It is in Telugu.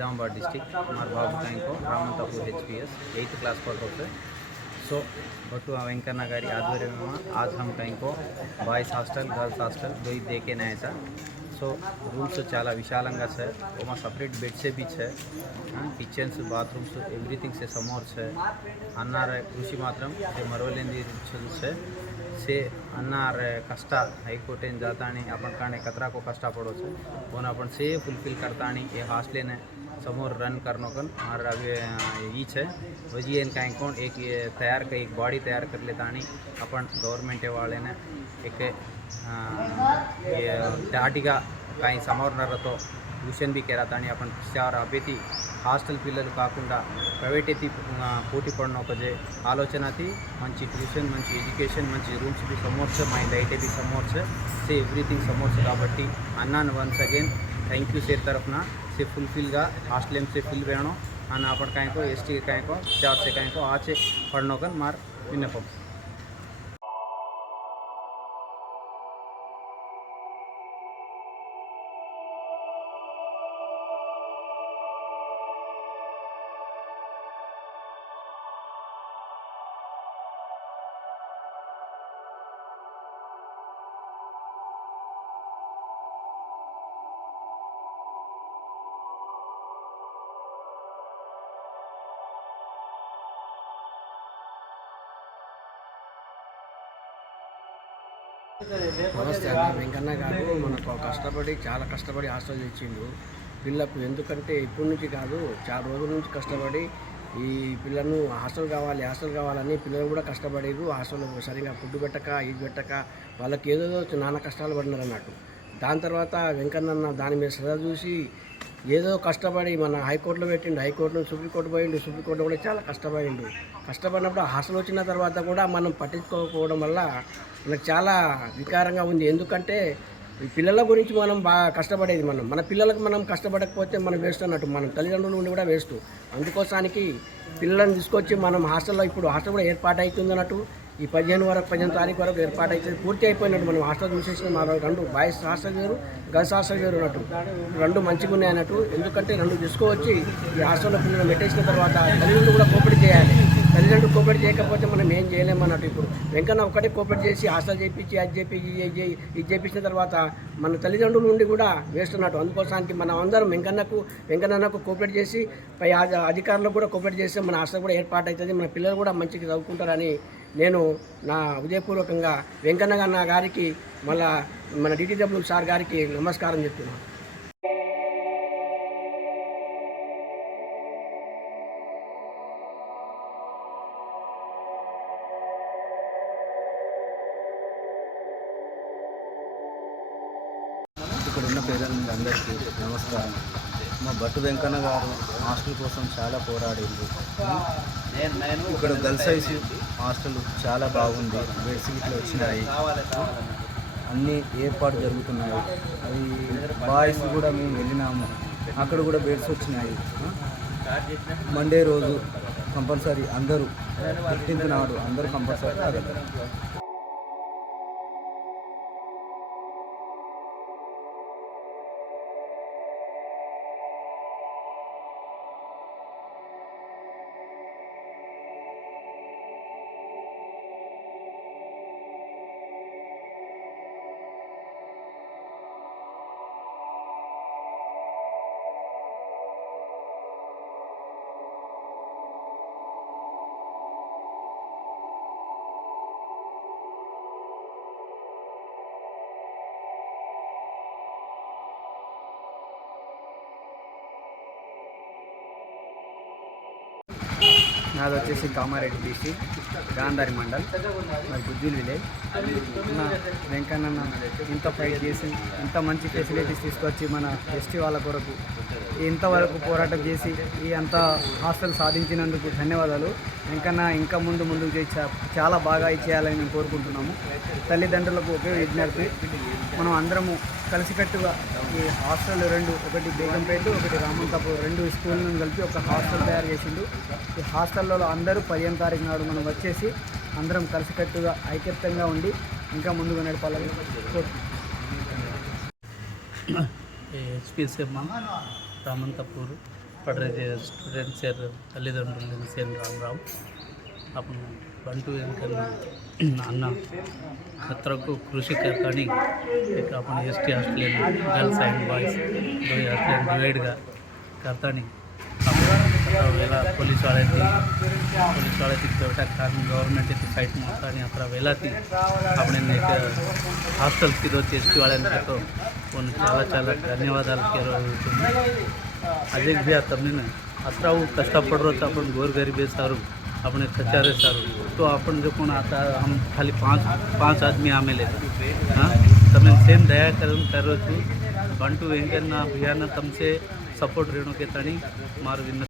Nizamabad district, Kumar Babu टैंको Raman HPS eighth class professor so but Venkanna गारी आध्र्यम आधम टैंको बायस हास्टल गर्ल्स हास्टल दोई देके नायसा सो रूमस चाला विशाल सर वहाँ बेड बेडस भी है किचन बाथरूमस एव्रीथिंग से समोर है अन्ना कृषि मतलब मरवल चल सर से अन्नार कष्ट हाईकोर्ट एन जातानी आपण काणे कचरा को कष्ट पड़ो छे कोण आपण से फुलफिल करतानी ए हॉस्टल समोर रन करनो कन और अभी ई छे वजी एन काई कोण एक ये तैयार का एक बॉडी तैयार कर लेतानी अपन गवर्नमेंट वाले ने एक अ, ये దాటిగా కాయి సమోరనరతో ట్యూషన్ బి కేరాతాని आपण चार అభ్యతి హాస్టల్ పిల్లలు కాకుండా ప్రైవేట్ ఎత్తి ఆ, పోటీ పడిన ఒక जे ఆలోచన ती మంచి ట్యూషన్ మంచి ఎడ్యుకేషన్ మంచి రూమ్స్ బి సమోర్స్ మై లైట్ బి సమోర్స్ సే ఎవ్రీథింగ్ సమోర్స్ కాబట్టి అన్నా once again thank you sir తరఫున से फुलफिलगा लास्ट लेम से फिल रहणो अने आपण कंहिं को एस टी कंहिं को चार से कंहिं को आचे पढ़णो कनि मार विनपम నమస్తే అండి వెంకన్న గారు మనకు కష్టపడి చాలా కష్టపడి హాస్టల్ ఇచ్చిండు. పిల్లకు ఎందుకంటే ఇప్పటి నుంచి కాదు చాలా రోజుల నుంచి కష్టపడి ఈ పిల్లను హాస్టల్ కావాలి హాస్టల్ కావాలని పిల్లలు కూడా కష్టపడేరు హాస్టల్ సరిగా ఫుడ్ పెట్టక ఇది పెట్టక వాళ్ళకి ఏదో నానా కష్టాలు పడినారు అన్నట్టు దాని తర్వాత వెంకన్న దాని మీద శ్రద్ధ చూసి ఏదో కష్టపడి మన హైకోర్టులో పెట్టిండు హైకోర్టులో సుప్రీంకోర్టు పోయిండు సుప్రీంకోర్టు కూడా చాలా కష్టపడిండు. కష్టపడినప్పుడు హాస్టల్ వచ్చిన తర్వాత కూడా మనం పట్టించుకోకపోవడం వల్ల మనకు చాలా వికారంగా ఉంది. ఎందుకంటే ఈ పిల్లల గురించి మనం బాగా కష్టపడేది మనం. మన పిల్లలకు మనం కష్టపడకపోతే మనం వేస్ట్ అన్నట్టు. మనం తల్లిదండ్రుల నుండి కూడా వేస్ట్. అందుకోసానికి పిల్లలను తీసుకొచ్చి మనం హాస్టల్లో ఇప్పుడు హాస్టల్ కూడా ఏర్పాటు అవుతుంది అన్నట్టు ఈ పదిహేను వరకు పదిహేను తారీఖు వరకు ఏర్పాటు అయితే పూర్తి అయిపోయినట్టు మనం హాస్టల్ చూసేసిన మా రెండు బాయ్స్ హాస్టల్ వేరు గర్ల్స్ హాస్టల్ వేరు అన్నట్టు రెండు మంచిగా ఉన్నాయి అన్నట్టు. ఎందుకంటే రెండు తీసుకువచ్చి ఈ హాస్టల్లో పిల్లలు పెట్టేసిన తర్వాత తల్లిదండ్రులు కూడా కోపరేట్ చేయాలి తల్లిదండ్రులు కోపరేట్ చేయకపోతే మనం ఏం చేయలేము అన్నట్టు ఇప్పుడు. వెంకన్న ఒక్కటే కోపరేట్ చేసి హాస్టల్ చేయించి అది చేపించి ఇది చేపించిన తర్వాత మన తల్లిదండ్రుల నుండి కూడా వేస్ట్ అన్నట్టు అందుకోసానికి మనం అందరం వెంకన్నకు వెంకన్నకు కోపరేట్ చేసి పై అధికారులకు కూడా కోపరేట్ చేస్తే మన హాస్టల్ కూడా ఏర్పాటు అవుతుంది మన పిల్లలు కూడా మంచిగా చదువుకుంటారని నేను నా ఉదయపూర్వకంగా వెంకన్న గారికి మళ్ళా మన డిటిడబ్ల్యూ సార్ గారికి నమస్కారం చెప్తున్నాను. ఇక్కడ అందరికీ నమస్కారం. మా భట్టు వెంకన్న గారు హాస్టల్ కోసం చాలా పోరాడింది. ఇక్కడ గర్ల్స్ హైస్ హాస్టల్ చాలా బాగుంది. బెడ్ సీట్లు వచ్చినాయి. అన్నీ ఏర్పాటు జరుగుతున్నాయి. అవి బాయ్స్ కూడా మేము వెళ్ళినాము. అక్కడ కూడా బెడ్స్ వచ్చినాయి. మండే రోజు కంపల్సరీ అందరూ ఫిఫ్టీన్త్ నాడు అందరూ కంపల్సరీ నాది వచ్చేసి కామారెడ్డి డిస్టిక్ గాంధారి మండల్ మరి గుజ్జుల్ విలేజ్. వెంకన్న ఇంత ఫైట్ చేసి ఇంత మంచి ఫెసిలిటీస్ తీసుకొచ్చి మన ఎస్టీ వాళ్ళ కొరకు ఇంతవరకు పోరాటం చేసి ఈ అంత హాస్టల్ సాధించినందుకు ధన్యవాదాలు. వెంకన్న ఇంకా ముందు ముందుకు చేసి చాలా బాగా ఇచ్చేయాలని మేము కోరుకుంటున్నాము. తల్లిదండ్రులకు ఒకే విజ్ఞప్తి మనం అందరము కలిసికట్టుగా ఈ హాస్టల్ రెండు ఒకటి బేగంపేట ఒకటి రామంతపు రెండు స్కూళ్ళను కలిపి ఒక హాస్టల్ తయారు చేసిండు. ఈ హాస్టల్లో అందరూ పదిహేను తారీఖు నాడు మనం వచ్చేసి అందరం కలిసికట్టుగా ఐక్యతంగా ఉండి ఇంకా ముందుగా నడిపాలని హెచ్పిసిఎం రామన్ కపూర్ పడరే స్టూడెంట్స్ తల్లిదండ్రులు సేన్ రామ్ రామ్. అప్పుడు బంటు వెంకన్న నాన్న ఖత్రకు కృషి కానీ एक अपन S T hostel girls and boys दो हॉस्टल डिवाइड करता नहीं वेला पोलीस वाले थी पोलीस वाले थी बेटा कारण गवर्नमेंट थी फाइट माता नहीं अपना वेला थी अपने एक हॉस्टल की दो एस टी वाले तो उन चाला चाला धन्यवाद अजय भैया तब ने अत्र कष्ट पड़ रहा था अपन गोर गरीबे सारू अपने खचारे सारू તો આપણને જો કોણ હતા આમ पांच પાંચ પાંચ આદમી हाँ લે सेम दया સેમ દયા કરમ કરો છું બંટુ વેંકરના ભૈયાના તમસે સપોર્ટ રેણો કે તણી મારું વિનંતી